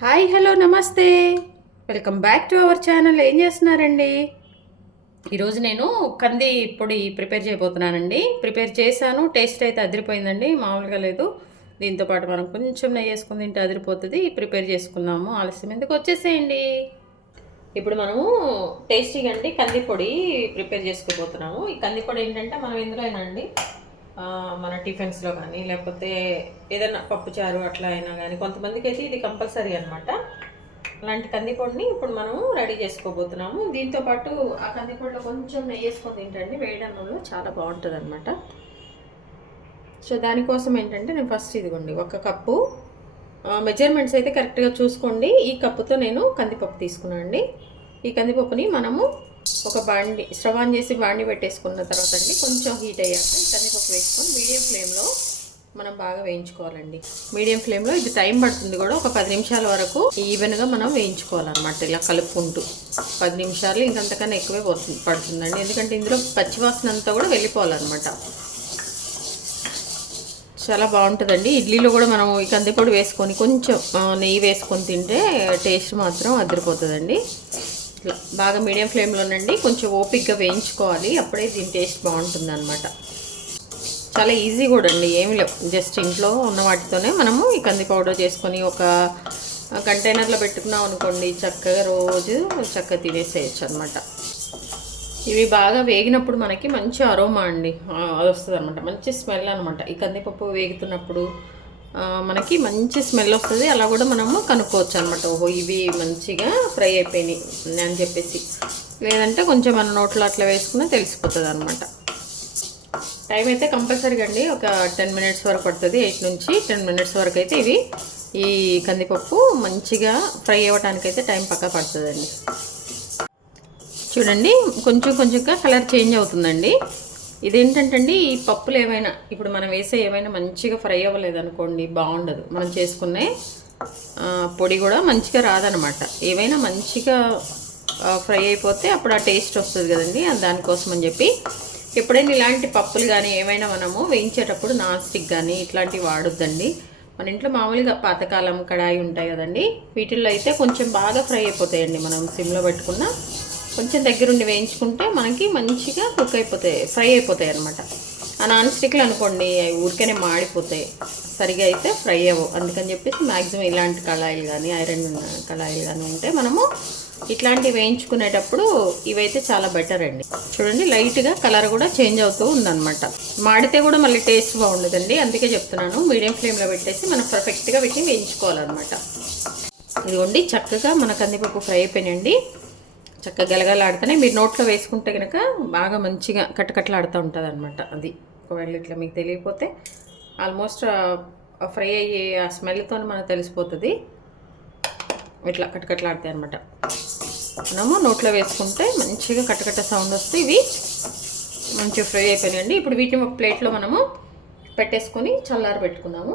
Hi hello namaste. Welcome back to our channel. ఏం చేస్తున్నారండి? ఈరోజు నేను కంది పొడి ప్రిపేర్ చేయబోతున్నానండి. ప్రిపేర్ చేశాను. టేస్ట్ అయితే అదిరిపోయిందండి. మామూలుగా లేదు. దీంతో పాటు మనం కొంచెం నెయ్యి వేసుకుని తింటే అదిరిపోతుంది. ప్రిపేర్ చేసుకుందాము. ఆలస్యం. ఎందుకు వచ్చేసేయండి? ఇప్పుడు మనము టేస్టీగా అండి కంది పొడి ప్రిపేర్ చేసుకోబోతున్నాము. ఈ కంది పొడి ఏంటంటే మనం ఇందులో అయినా అండి మన టిఫిన్స్లో కానీ లేకపోతే ఏదైనా పప్పుచారు అట్లా అయినా కానీ కొంతమందికి అయితే ఇది కంపల్సరీ అనమాట అలాంటి కందిపొడిని ఇప్పుడు మనము రెడీ చేసుకోబోతున్నాము. దీంతో పాటు ఆ కందిపొడిలో కొంచెం నెయ్యి వేసుకొని తింటండి. వేయడం అన్నంలో చాలా బాగుంటుంది అనమాట సో దానికోసం ఏంటంటే నేను ఫస్ట్ ఇదిగోండి ఒక కప్పు మెజర్మెంట్స్ అయితే కరెక్ట్గా చూసుకోండి. ఈ కప్పుతో నేను కందిపప్పు తీసుకున్నాను అండి ఈ కందిపప్పుని మనము ఒక బాండి స్టవ్ ఆన్ చేసి బాండి పెట్టేసుకున్న తర్వాత అండి కొంచెం హీట్ అయ్యాక ఈ కందిపప్పు వేసుకొని మీడియం ఫ్లేమ్లో మనం బాగా వేయించుకోవాలండి. మీడియం ఫ్లేమ్లో ఇది టైం పడుతుంది కూడా ఒక పది నిమిషాల వరకు ఈవెన్గా మనం వేయించుకోవాలన్నమాట ఇలా కలుపుకుంటూ. పది నిమిషాలు ఇంకంతకన్నా ఎక్కువే పోతుంది పడుతుందండి. ఎందుకంటే ఇందులో పచ్చివాసన అంతా కూడా వెళ్ళిపోవాలన్నమాట. చాలా బాగుంటుందండి. ఇడ్లీలో కూడా మనం ఈ కందిపొడి వేసుకొని కొంచెం నెయ్యి వేసుకొని తింటే టేస్ట్ మాత్రం అదిరిపోతుందండి. ఇట్లా బాగా మీడియం ఫ్లేమ్లోనండి కొంచెం ఓపిక్గా వేయించుకోవాలి. అప్పుడే దీని టేస్ట్ బాగుంటుంది అనమాట చాలా ఈజీ కూడా అండి. ఏమి లేవు. జస్ట్ ఇంట్లో ఉన్న వాటితోనే మనము ఈ కంది పౌడర్ చేసుకొని ఒక కంటైనర్లో పెట్టుకున్నాం అనుకోండి చక్కగా రోజు చక్కగా తినేసేయచ్చు అనమాట ఇవి బాగా వేగినప్పుడు మనకి మంచి అరోమా అండి. అది వస్తుంది అనమాట మంచి స్మెల్ అనమాట ఈ కందిపప్పు వేగుతున్నప్పుడు మనకి మంచి స్మెల్ వస్తుంది అలా కూడా మనము కనుక్కోవచ్చు అనమాట ఓహో ఇవి మంచిగా ఫ్రై అయిపోయినాయి అని చెప్పేసి. లేదంటే కొంచెం మన నోట్లో అట్లా వేసుకున్నా తెలిసిపోతుంది అనమాట టైం అయితే కంపల్సరీగా అండి ఒక టెన్ మినిట్స్ వరకు పడుతుంది ఎయిట్ నుంచి టెన్ మినిట్స్ వరకు అయితే ఇవి ఈ కందిపప్పు మంచిగా ఫ్రై అవ్వటానికైతే టైం పక్కా పడుతుందండి. చూడండి కొంచెం కొంచెంగా కలర్ చేంజ్ అవుతుందండి. ఇదేంటంటే అండి ఈ పప్పులు ఏమైనా ఇప్పుడు మనం వేసే ఏమైనా మంచిగా ఫ్రై అవ్వలేదు అనుకోండి బాగుండదు. మనం చేసుకునే పొడి కూడా మంచిగా రాదనమాట. ఏవైనా మంచిగా ఫ్రై అయిపోతే అప్పుడు ఆ టేస్ట్ వస్తుంది కదండి దానికోసం అని చెప్పి. ఎప్పుడైనా ఇలాంటి పప్పులు కానీ ఏమైనా మనము వేయించేటప్పుడు నాన్ స్టిక్ కానీ ఇట్లాంటివి వాడొద్దండి. మన ఇంట్లో మామూలుగా పాతకాలం కడాయి ఉంటాయి కదండి వీటిల్లో అయితే కొంచెం బాగా ఫ్రై అయిపోతాయండి మనం సిమ్లో పెట్టుకున్న కొంచెం దగ్గరుండి వేయించుకుంటే మనకి మంచిగా కుక్ అయిపోతాయి ఫ్రై అయిపోతాయి అనమాట ఆ నాన్ స్టిక్లు అనుకోండి అవి ఊరికనే మాడిపోతాయి. సరిగా అయితే ఫ్రై అవ్వవు. అందుకని చెప్పేసి మ్యాక్సిమం ఇలాంటి కళాయిలు కానీ ఐరన్ కళాయిలు కానీ ఉంటే మనము ఇట్లాంటివి వేయించుకునేటప్పుడు ఇవైతే చాలా బెటర్ అండి. చూడండి లైట్గా కలర్ కూడా చేంజ్ అవుతూ ఉందన్నమాట. మాడితే కూడా మళ్ళీ టేస్ట్ బాగుండదండి. అందుకే చెప్తున్నాను మీడియం ఫ్లేమ్లో పెట్టేసి మనం పర్ఫెక్ట్గా వీటిని వేయించుకోవాలన్నమాట. ఇదిగోండి చక్కగా మన కందిపప్పు ఫ్రై అయిపోయినండి చక్కగా గలగలాడుతూనే మీరు నోట్లో వేసుకుంటే కనుక బాగా మంచిగా కట్టకట్లాడుతూ ఉంటుంది అనమాట అది. ఒకవేళ ఇట్లా మీకు తెలియకపోతే ఆల్మోస్ట్ ఫ్రై అయ్యే ఆ స్మెల్తో మనకు తెలిసిపోతుంది. ఇట్లా కట్టకట్లాడతాయి అనమాట మనము నోట్లో వేసుకుంటే మంచిగా కట్టకట్ట సౌండ్ వస్తే ఇవి మంచిగా ఫ్రై అయిపోయినాయండి. ఇప్పుడు వీటిని ఒక ప్లేట్లో మనము పెట్టేసుకొని చల్లారి పెట్టుకున్నాము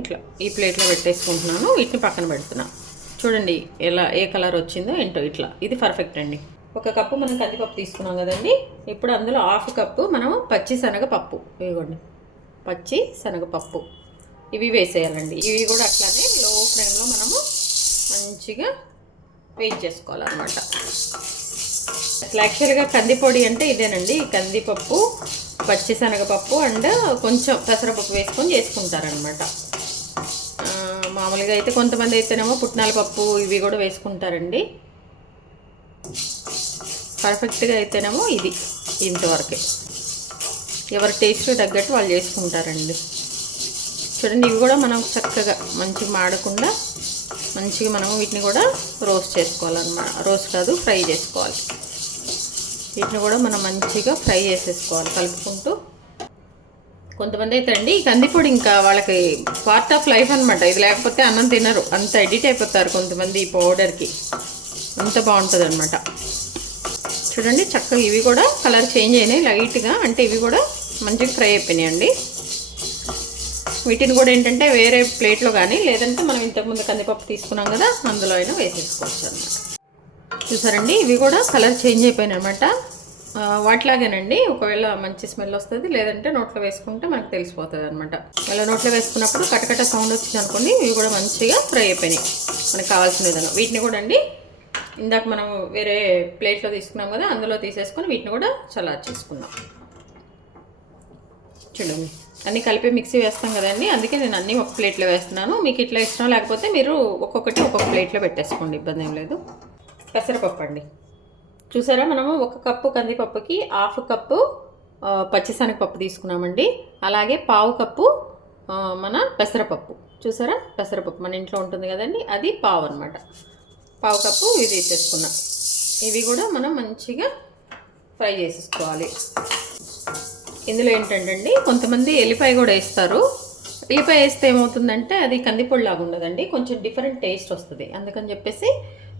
ఇట్లా ఈ ప్లేట్లో పెట్టేసుకుంటున్నాను. వీటిని పక్కన పెడుతున్నాను చూడండి ఎలా ఏ కలర్ వచ్చిందో ఏంటో ఇట్లా. ఇది పర్ఫెక్ట్ అండి. ఒక కప్పు మనం కందిపప్పు తీసుకున్నాం కదండి. ఇప్పుడు అందులో హాఫ్ కప్పు మనం పచ్చి శనగపప్పు ఇవ్వండి పచ్చి శనగపప్పు. ఇవి వేసేయాలండి. ఇవి కూడా అట్లానే లో ఫ్లేమ్లో మనము మంచిగా వేయించేసుకోవాలన్నమాట అసలు యాక్చువల్గా కందిపొడి అంటే ఇదేనండి. కందిపప్పు పచ్చి శనగపప్పు అండ్ కొంచెం పెసరపప్పు వేసుకొని చేసుకుంటారనమాట మామూలుగా అయితే కొంతమంది అయితేనేమో పుట్నాల పప్పు ఇవి కూడా వేసుకుంటారండి. పర్ఫెక్ట్గా అయితేనేమో ఇది ఇంతవరకే. ఎవరి టేస్ట్ తగ్గట్టు వాళ్ళు చేసుకుంటారండి. చూడండి ఇవి కూడా మనం చక్కగా మంచిగా మాడకుండా మంచిగా మనము వీటిని కూడా రోస్ట్ చేసుకోవాలన్నమాట. రోస్ట్ కాదు ఫ్రై చేసుకోవాలి. వీటిని కూడా మనం మంచిగా ఫ్రై చేసేసుకోవాలి కలుపుకుంటూ కొంతమంది అయితే అండి ఈ కందిపొడి ఇంకా వాళ్ళకి పార్ట్ ఆఫ్ లైఫ్ అనమాట ఇది లేకపోతే అన్నం తినరు. అంత ఎడిట్ అయిపోతారు కొంతమంది ఈ పౌడర్కి అంత బాగుంటుంది అనమాట చూడండి చక్కగా ఇవి కూడా కలర్ చేంజ్ అయినాయి లైట్గా అంటే ఇవి కూడా మంచిగా ఫ్రై అయిపోయినాయండి. వీటిని కూడా ఏంటంటే వేరే ప్లేట్లో కానీ లేదంటే మనం ఇంతకుముందు కందిపప్పు తీసుకున్నాం కదా అందులో అయినా వేసేసుకోవచ్చు అనమాట చూసారండి ఇవి కూడా కలర్ చేంజ్ అయిపోయినాయి అనమాట వాటిలాగేనండి. ఒకవేళ మంచి స్మెల్ వస్తుంది లేదంటే నోట్లో వేసుకుంటే మనకు తెలిసిపోతుంది అనమాట అలా నోట్లో వేసుకున్నప్పుడు కటకట సౌండ్ వచ్చింది అనుకోండి ఇవి కూడా మంచిగా ఫ్రై అయిపోయినాయి. మనకు కావాల్సిన విధంగా. వీటిని కూడా అండి ఇందాక మనం వేరే ప్లేట్లో తీసుకున్నాం కదా అందులో తీసేసుకొని వీటిని కూడా చల్లారి చేసుకున్నాం చూడండి. అన్నీ కలిపి మిక్సీ వేస్తాం కదండి అందుకే నేను అన్నీ ఒక ప్లేట్లో వేస్తున్నాను. మీకు ఇట్లా ఇష్టం లేకపోతే మీరు ఒక్కొక్కటి ఒక్కొక్క ప్లేట్లో పెట్టేసుకోండి ఇబ్బంది ఏం లేదు. పెసరపప్పు అండి. చూసారా మనము ఒక కప్పు కందిపప్పుకి హాఫ్ కప్పు పచ్చిశనగపప్పు తీసుకున్నామండి. అలాగే పావు కప్పు మన పెసరపప్పు. చూసారా? పెసరపప్పు మన ఇంట్లో ఉంటుంది కదండి అది పావు అనమాట పావు కప్పు ఇవి తీసేసుకున్నాం. ఇవి కూడా మనం మంచిగా ఫ్రై చేసేసుకోవాలి. ఇందులో ఏంటంటే అండి కొంతమంది ఎల్లిపాయ కూడా వేస్తారు. ఎల్లిపాయ వేస్తే ఏమవుతుందంటే అది కందిపొడి లాగా ఉండదండి కొంచెం డిఫరెంట్ టేస్ట్ వస్తుంది. అందుకని చెప్పేసి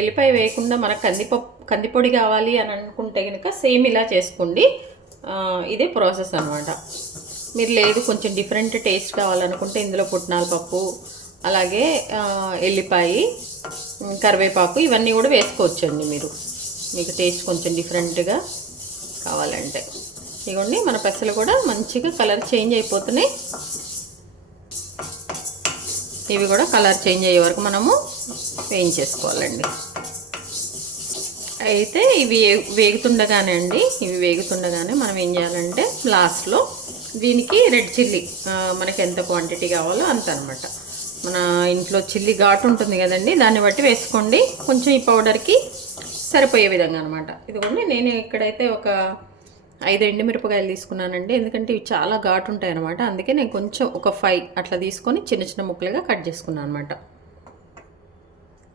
ఎల్లిపాయ వేయకుండా మనకు కందిపప్పు కందిపొడి కావాలి అని అనుకుంటే కనుక సేమ్ ఇలా చేసుకోండి. ఇదే ప్రాసెస్ అనమాట మీరు లేదు కొంచెం డిఫరెంట్ టేస్ట్ కావాలనుకుంటే ఇందులో పుట్నాల పప్పు అలాగే ఎల్లిపాయ కరివేపాకు ఇవన్నీ కూడా వేసుకోవచ్చండి మీరు. మీకు టేస్ట్ కొంచెం డిఫరెంట్గా కావాలంటే. ఇదిగోండి మన పెసలు కూడా మంచిగా కలర్ చేంజ్ అయిపోతున్నాయి. ఇవి కూడా కలర్ చేంజ్ అయ్యే వరకు మనము వేయించేసుకోవాలండి అయితే ఇవి వేగుతుండగానే అండి ఇవి వేగుతుండగానే మనం ఏం చేయాలంటే లాస్ట్లో దీనికి రెడ్ చిల్లీ మనకి ఎంత క్వాంటిటీ కావాలో అంత అనమాట మన ఇంట్లో చిల్లీ ఘాటు ఉంటుంది కదండి దాన్ని బట్టి వేసుకోండి. కొంచెం ఈ పౌడర్కి సరిపోయే విధంగా అనమాట. ఇదిగోండి నేను ఇక్కడైతే ఒక ఐదు ఎండుమిరపకాయలు తీసుకున్నానండి. ఎందుకంటే ఇవి చాలా ఘాటు ఉంటాయి అనమాట అందుకే నేను కొంచెం ఒక ఫైవ్ అట్లా తీసుకొని చిన్న చిన్న ముక్కలుగా కట్ చేసుకున్నాను అనమాట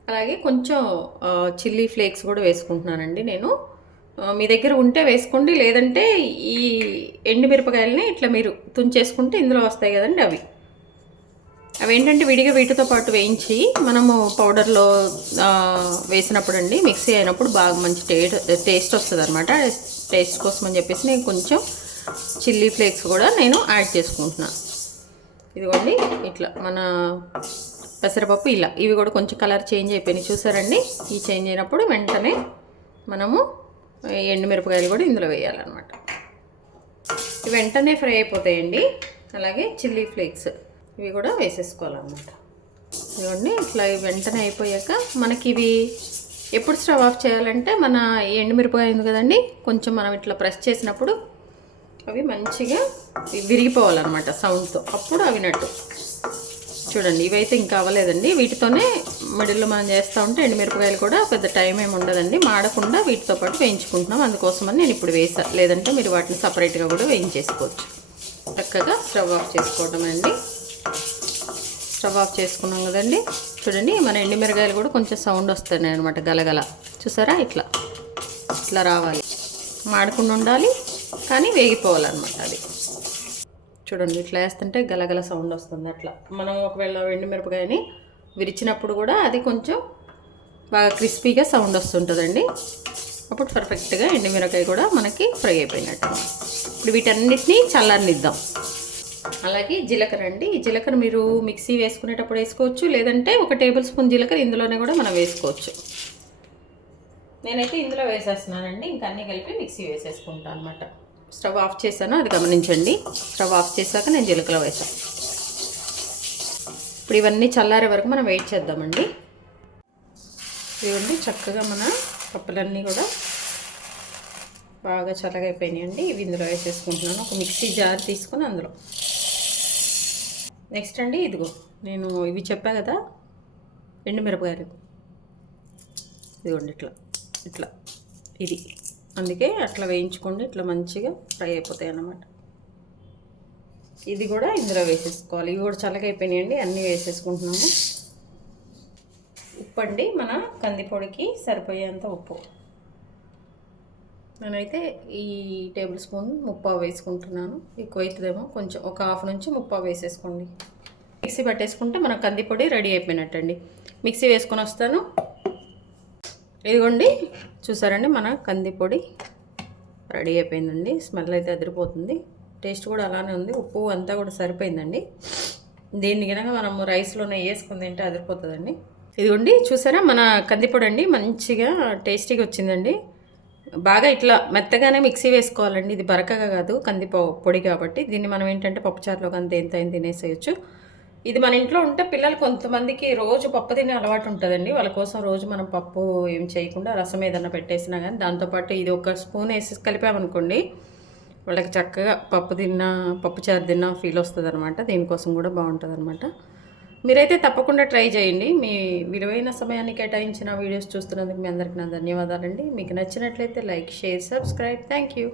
అలాగే కొంచెం చిల్లీ ఫ్లేక్స్ కూడా వేసుకుంటున్నానండి నేను. మీ దగ్గర ఉంటే వేసుకోండి. లేదంటే ఈ ఎండుమిరపకాయలని ఇట్లా మీరు తుంచేసుకుంటే ఇందులో వస్తాయి కదండి అవి. అవి ఏంటంటే విడిగా వీటితో పాటు వేయించి మనము పౌడర్లో వేసినప్పుడు అండి మిక్సీ అయినప్పుడు బాగా మంచి టే టేస్ట్ వస్తుంది అనమాట టేస్ట్ కోసం అని చెప్పేసి నేను కొంచెం చిల్లీ ఫ్లేక్స్ కూడా నేను యాడ్ చేసుకుంటున్నాను ఇదిగోండి ఇట్లా మన పెసరపప్పు ఇలా ఇవి కూడా కొంచెం కలర్ చేంజ్ అయిపోయినాయి. చూసారండి? ఈ చేంజ్ అయినప్పుడు వెంటనే మనము ఎండుమిరపకాయలు కూడా ఇందులో వేయాలన్నమాట. ఇవి వెంటనే ఫ్రై అయిపోతాయండి. అలాగే చిల్లీ ఫ్లేక్స్ ఇవి కూడా వేసేసుకోవాలన్నమాట. ఇదిగోండి ఇట్లా వెంటనే అయిపోయాక మనకి ఇవి ఎప్పుడు స్టవ్ ఆఫ్ చేయాలంటే మన ఎండుమిరపకాయ ఉంది కదండి కొంచెం మనం ఇట్లా ప్రెస్ చేసినప్పుడు అవి మంచిగా విరిగిపోవాలన్నమాట సౌండ్తో. అప్పుడు అవినట్టు. చూడండి ఇవైతే ఇంకా అవ్వలేదండి. వీటితోనే మిడిల్లో మనం చేస్తూ ఉంటే ఎండుమిరపకాయలు కూడా పెద్ద టైం ఏమి ఉండదండి. మాడకుండా వీటితో పాటు వేయించుకుంటున్నాం. అందుకోసమని నేను ఇప్పుడు వేసా. లేదంటే మీరు వాటిని సపరేట్గా కూడా వేయించేసుకోవచ్చు. చక్కగా స్టవ్ ఆఫ్ చేసుకోవడం అండి స్టవ్ ఆఫ్ చేసుకున్నాం కదండి. చూడండి మన ఎండుమిరకాయలు కూడా కొంచెం సౌండ్ వస్తున్నాయి అనమాట గలగల. చూసారా? ఇట్లా. ఇట్లా రావాలి. మాడకుండా ఉండాలి కానీ వేగిపోవాలన్నమాట అది. చూడండి ఇట్లా వేస్తుంటే గలగల సౌండ్ వస్తుంది అట్లా. మనం ఒకవేళ ఎండుమిరపకాయని విరిచినప్పుడు కూడా అది కొంచెం బాగా క్రిస్పీగా సౌండ్ వస్తుంటుందండి. అప్పుడు పర్ఫెక్ట్గా ఎండుమిరకాయ కూడా మనకి ఫ్రై అయిపోయినట్టు. ఇప్పుడు వీటన్నిటిని చల్లనిద్దాం అలాగే జీలకర్ర అండి. ఈ జీలకర్ర మీరు మిక్సీ వేసుకునేటప్పుడు వేసుకోవచ్చు లేదంటే ఒక టేబుల్ స్పూన్ జీలకర్ర ఇందులోనే కూడా మనం వేసుకోవచ్చు. నేనైతే ఇందులో వేసేస్తున్నానండి. ఇంకా అన్నీ కలిపి మిక్సీ వేసేసుకుంటాను అనమాట స్టవ్ ఆఫ్ చేశాను అది గమనించండి. స్టవ్ ఆఫ్ చేశాక నేను జీలకర్ర వేసాను ఇప్పుడు ఇవన్నీ చల్లారే వరకు మనం వెయిట్ చేద్దామండి. ఇవ్వండి చక్కగా మన పప్పులన్నీ కూడా బాగా చల్లగా ఇవి ఇందులో వేసేసుకుంటున్నాను. ఒక మిక్సీ జార్ తీసుకొని అందులో. నెక్స్ట్ అండి ఇదిగో నేను ఇవి చెప్పా కదా ఎండుమిరపకాయలు. ఇదిగోండి ఇట్లా ఇట్లా. ఇది. అందుకే అట్లా వేయించుకోండి ఇట్లా మంచిగా ఫ్రై అయిపోతాయి అన్నమాట. ఇది కూడా ఇందులో వేసేసుకోవాలి. ఇవి కూడా చల్లగా అన్నీ వేసేసుకుంటున్నాము. ఉప్పు అండి మన కందిపొడికి సరిపోయేంత ఉప్పు. నేనైతే ఈ టేబుల్ స్పూన్ ముప్పావు వేసుకుంటున్నాను. ఎక్కువ అవుతుందేమో కొంచెం ఒక హాఫ్ నుంచి ముప్పావు వేసేసుకోండి. మిక్సీ పట్టేసుకుంటే మన కందిపొడి రెడీ అయిపోయినట్టండి. మిక్సీ వేసుకొని వస్తాను. ఇదిగోండి చూసారండి మన కందిపొడి రెడీ అయిపోయిందండి. స్మెల్ అయితే అదిరిపోతుంది. టేస్ట్ కూడా అలానే ఉంది. ఉప్పు అంతా కూడా సరిపోయిందండి. దీన్ని కనుక మనం రైస్లోనే వేసుకుని తింటే అదిరిపోతుందండి. ఇదిగోండి చూసారా మన కందిపొడి అండి? మంచిగా టేస్టీగా వచ్చిందండి. బాగా ఇట్లా మెత్తగానే మిక్సీ వేసుకోవాలండి. ఇది బరకగా కాదు కంది పొ- పొడి కాబట్టి. దీన్ని మనం ఏంటంటే పప్పుచారులో కానీ దేంతో అయినా తినేసేయచ్చు. ఇది మన ఇంట్లో ఉంటే పిల్లలు కొంతమందికి రోజు పప్పు తినే అలవాటు ఉంటుందండి. వాళ్ళ కోసం రోజు మనం పప్పు ఏం చేయకుండా రసం ఏదన్నా పెట్టేసినా కానీ దాంతోపాటు ఇది ఒక స్పూన్ వేసి కలిపామనుకోండి వాళ్ళకి చక్కగా పప్పు తిన్నా పప్పు చారు తిన్నా ఫీల్ వస్తుంది అనమాట దీనికోసం కూడా బాగుంటుంది అనమాట మీరైతే తప్పకుండా ట్రై చేయండి. మీ విలువైన సమయాన్ని కేటాయించిన వీడియోస్ చూస్తున్నందుకు మీ అందరికీ నా ధన్యవాదాలండి. మీకు నచ్చినట్లయితే like share subscribe. Thank you.